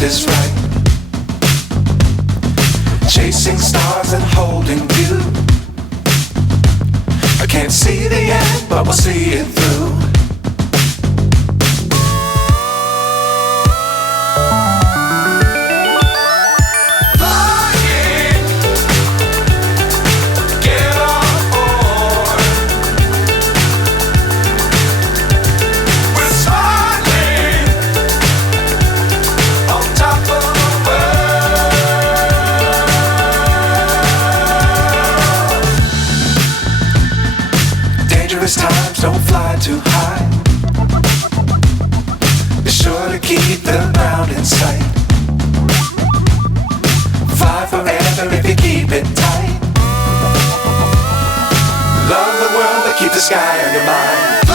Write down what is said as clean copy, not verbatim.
just is right. Chasing stars and holding you. I can't see the end, but we'll see it through. Times don't fly too high. Be sure to keep the ground in sight. Fly forever if you keep it tight. Love the world but keep the sky on your mind.